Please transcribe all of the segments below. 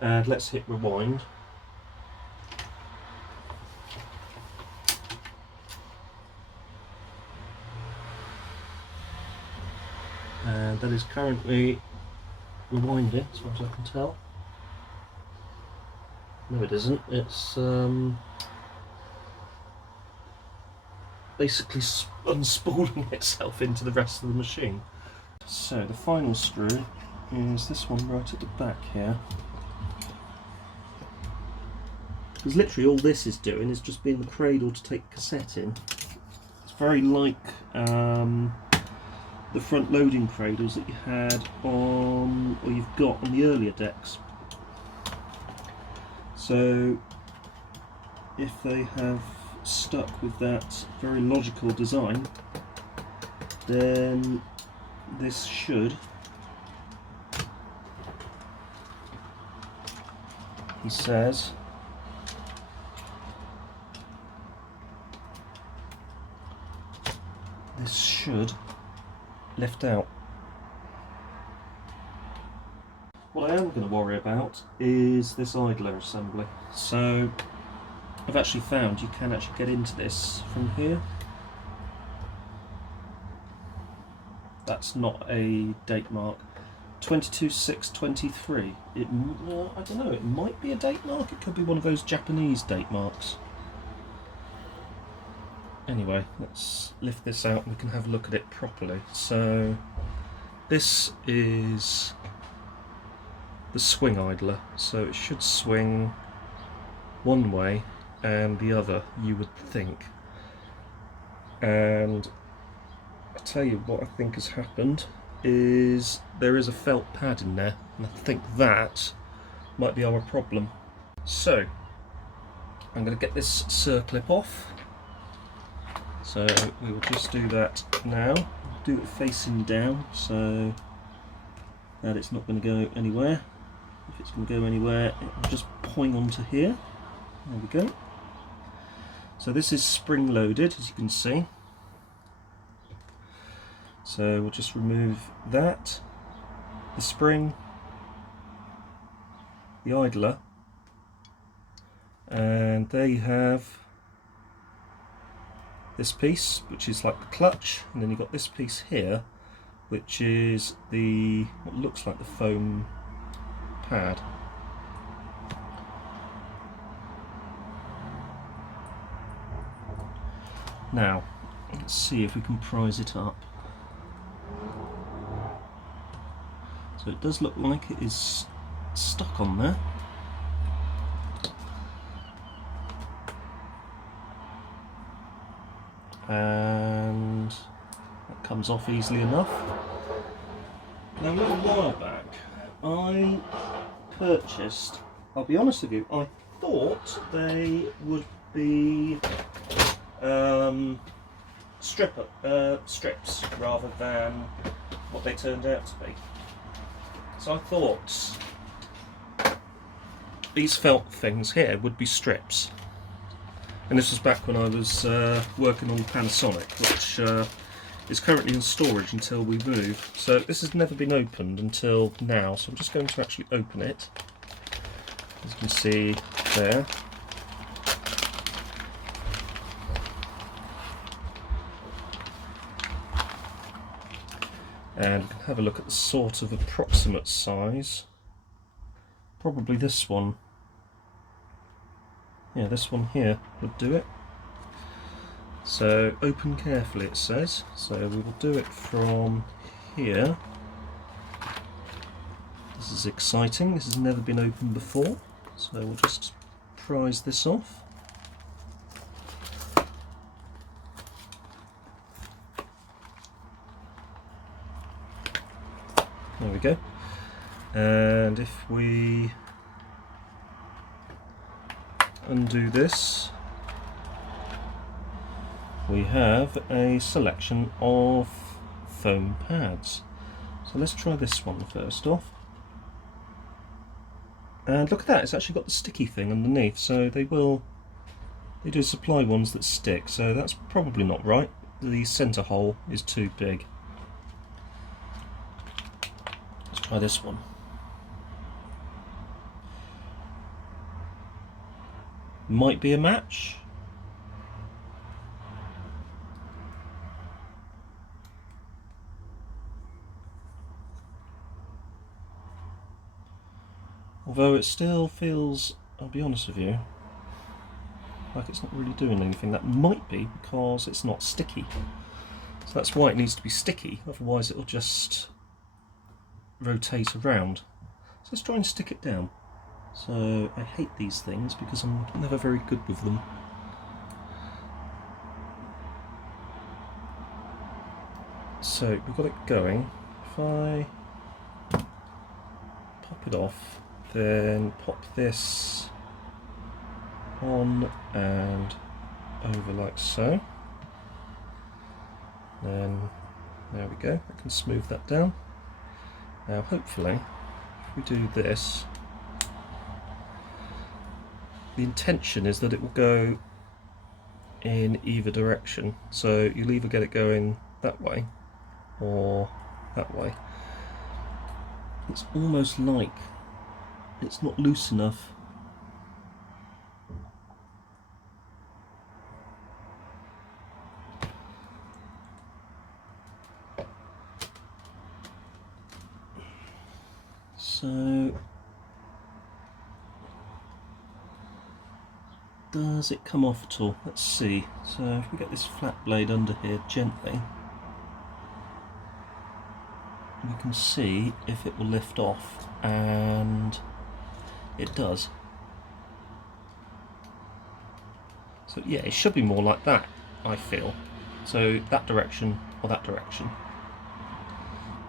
And let's hit rewind. And that is currently rewinding, as far as I can tell. No, it isn't. It's basically unspooling itself into the rest of the machine. So the final screw is this one right at the back here. Because literally all this is doing is just being the cradle to take the cassette in. It's very like the front loading cradles that you had on, or you've got on the earlier decks. So if they have stuck with that very logical design, then this should, he says, this should lift out. What I am going to worry about is this idler assembly. So I've actually found you can actually get into this from here. That's not a date mark. 22/6/23. I don't know, it might be a date mark, it could be one of those Japanese date marks. Anyway, let's lift this out and we can have a look at it properly. So this is the swing idler, so it should swing one way and the other, you would think. And I'll tell you what I think has happened is there is a felt pad in there, and I think that might be our problem. So I'm going to get this circlip off. So we will just do that now. Do it facing down so that it's not going to go anywhere. If it's going to go anywhere, it will just point onto here. There we go. So this is spring loaded, as you can see. So we'll just remove that, the spring, the idler, and there you have this piece, which is like the clutch, and then you've got this piece here, which is the what looks like the foam pad. Now, let's see if we can prise it up. So it does look like it is stuck on there. And that comes off easily enough. Now a little while back I purchased, I'll be honest with you, I thought they would be strips rather than what they turned out to be. So I thought these felt things here would be strips. And this was back when I was working on Panasonic, which is currently in storage until we move. So this has never been opened until now, so I'm just going to actually open it. As you can see there. And we can have a look at the sort of approximate size. Probably this one. Yeah, this one here would do it. So open carefully, it says. So we will do it from here. This is exciting. This has never been opened before. So we'll just prise this off. There we go. And if we undo this, we have a selection of foam pads. So let's try this one first off. And look at that, it's actually got the sticky thing underneath, so they do supply ones that stick, so that's probably not right. The centre hole is too big. Let's try this one. Might be a match. Although it still feels, I'll be honest with you, like it's not really doing anything. That might be because it's not sticky. So that's why it needs to be sticky, otherwise it'll just rotate around. So let's try and stick it down. So I hate these things because I'm never very good with them. So we've got it going. If I pop it off, then pop this on and over like so. Then there we go, I can smooth that down. Now hopefully if we do this, the intention is that it will go in either direction. So you'll either get it going that way or that way. It's almost like it's not loose enough. So does it come off at all? Let's see. So if we get this flat blade under here gently, we can see if it will lift off, and it does. So yeah, it should be more like that, I feel. So that direction or that direction.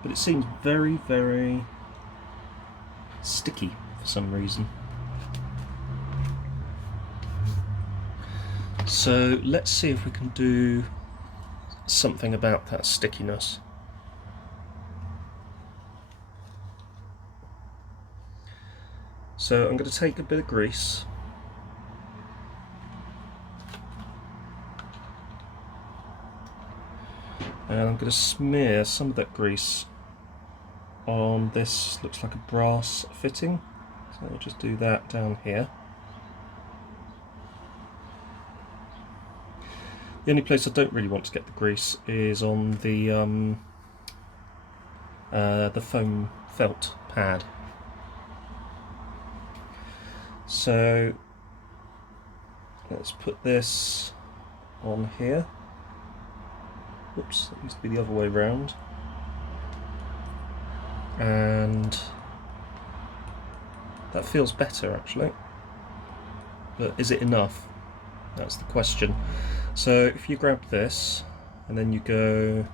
But it seems very, very sticky for some reason. So let's see if we can do something about that stickiness. So I'm going to take a bit of grease, and I'm going to smear some of that grease on this, looks like a brass fitting, so I'll just do that down here. The only place I don't really want to get the grease is on the foam felt pad. So let's put this on here. Oops, it used to be the other way round. And that feels better actually. But is it enough? That's the question. So if you grab this and then you go,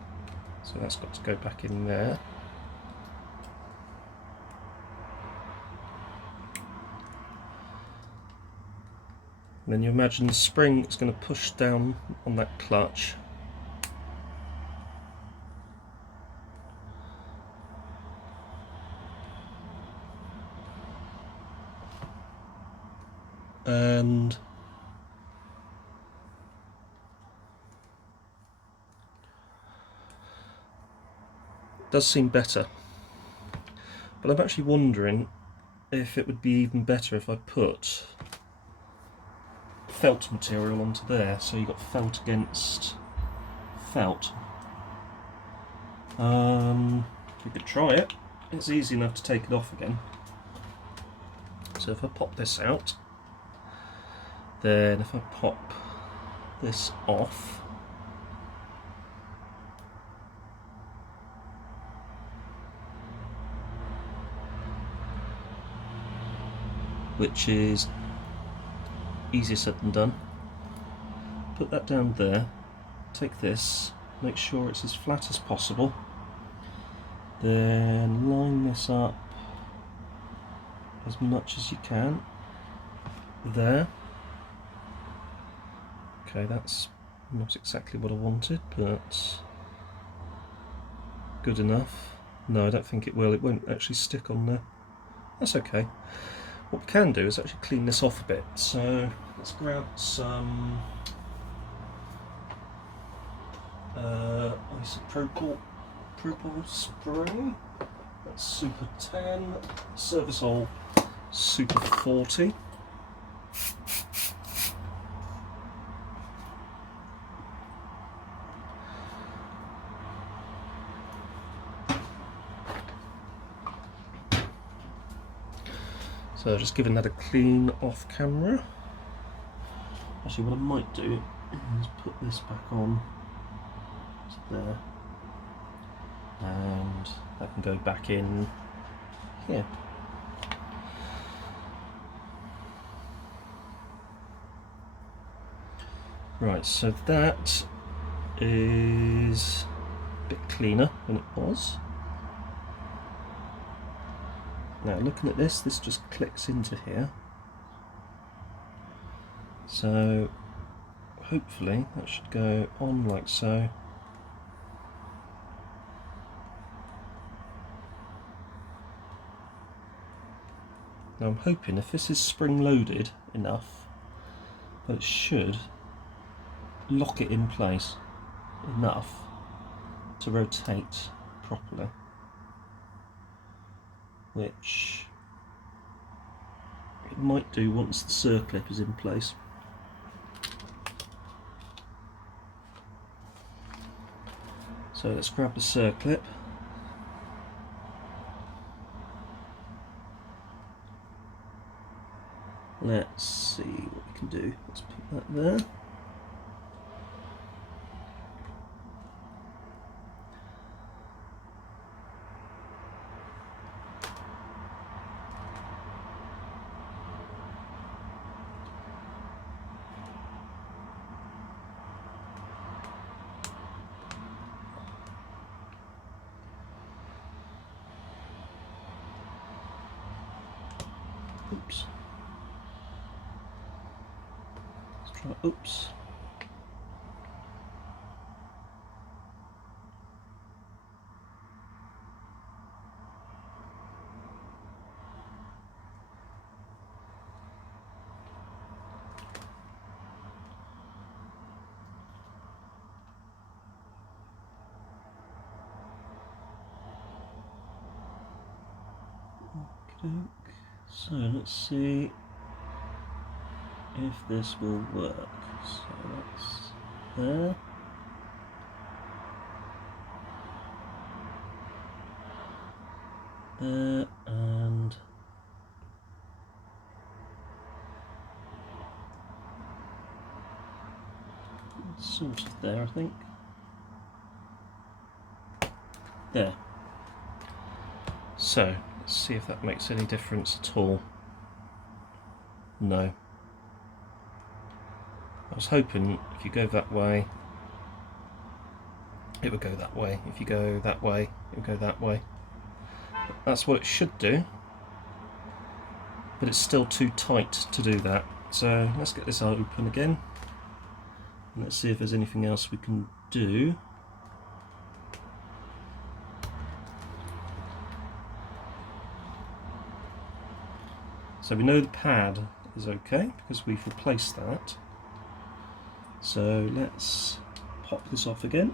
so that's got to go back in there. And then you imagine the spring is going to push down on that clutch. And it does seem better. But I'm actually wondering if it would be even better if I put felt material onto there, so you've got felt against felt. We could try it. It's easy enough to take it off again. So if I pop this out, then if I pop this off, which is easier said than done. Put that down there, take this, make sure it's as flat as possible, then line this up as much as you can there. Okay, that's not exactly what I wanted, but good enough. No, I don't think it will. It won't actually stick on there. That's okay. What we can do is actually clean this off a bit. So let's grab some isopropyl spray. That's Super 10, Service Oil Super 40. So just giving that a clean off camera. Actually, what I might do is put this back on to there, and that can go back in here. Right, so that is a bit cleaner than it was. Now looking at this just clicks into here. So hopefully that should go on like so. Now I'm hoping if this is spring loaded enough, that it should lock it in place enough to rotate properly, which it might do once the circlip is in place. So let's grab the circlip. Let's see what we can do. Let's put that there. Oops. Let's try, oops. Okay. So let's see if this will work. So that's there. There and sort of there, I think. There. So let's see if that makes any difference at all. No. I was hoping if you go that way, it would go that way. If you go that way, it would go that way. That's what it should do, but it's still too tight to do that. So let's get this open again. And let's see if there's anything else we can do. So we know the pad is okay because we've replaced that. So let's pop this off again.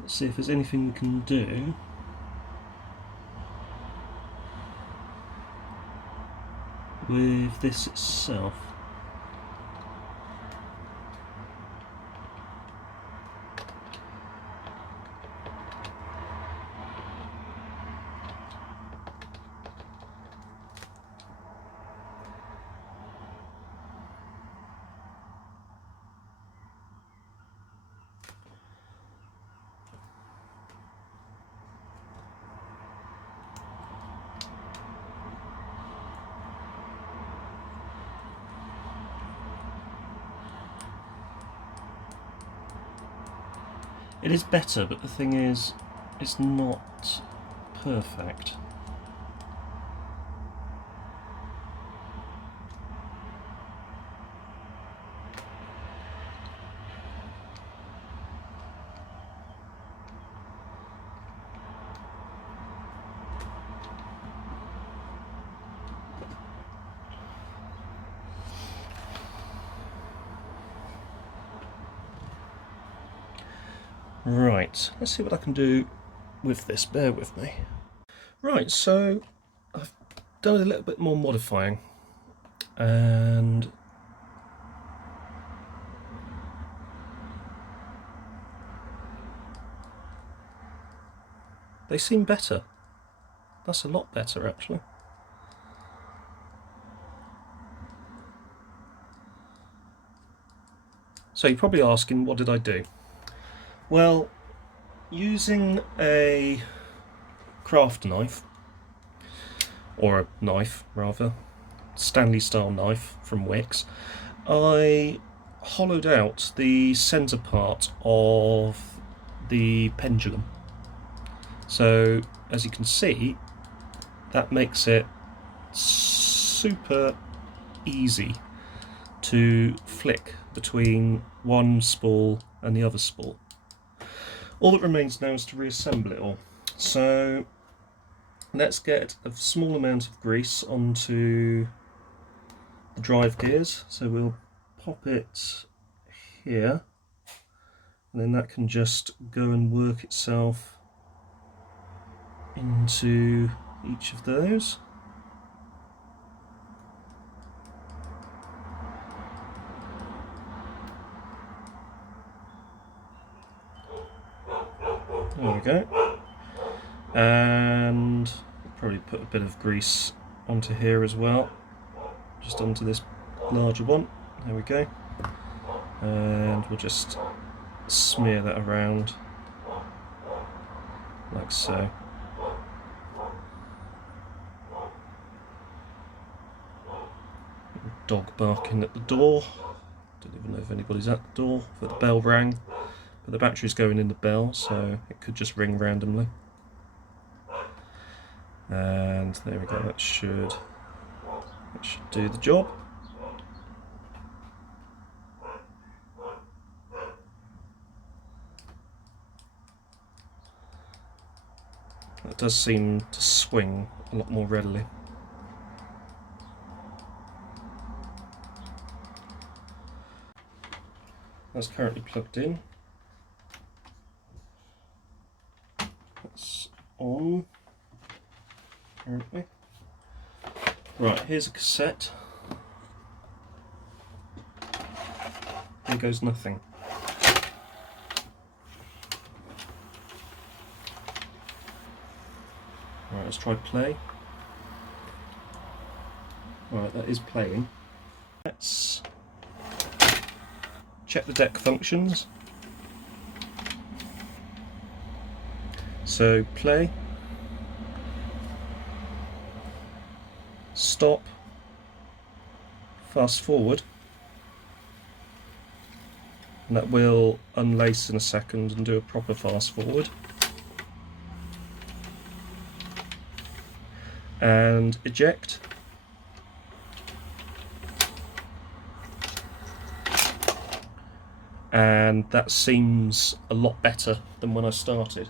Let's see if there's anything we can do with this itself. It is better, but the thing is, it's not perfect. Right, let's see what I can do with this, bear with me. Right, so I've done a little bit more modifying, and they seem better. That's a lot better actually. So you're probably asking, what did I do? Well, using a craft knife, or a knife rather, Stanley style knife from Wix, I hollowed out the centre part of the pendulum. So as you can see, that makes it super easy to flick between one spool and the other spool. All that remains now is to reassemble it all. So let's get a small amount of grease onto the drive gears. So we'll pop it here, and then that can just go and work itself into each of those. There we go. And probably put a bit of grease onto here as well, just onto this larger one. There we go. And we'll just smear that around like so. Dog barking at the door. Don't even know if anybody's at the door, but the bell rang. But the battery's going in the bell, so it could just ring randomly. And there we go, that should do the job. That does seem to swing a lot more readily. That's currently plugged in. That's on currently. Right, here's a cassette. Here goes nothing. Right, let's try play. Right, that is playing. Let's check the deck functions. So play, stop, fast forward, and that will unlace in a second and do a proper fast forward. And eject. And that seems a lot better than when I started.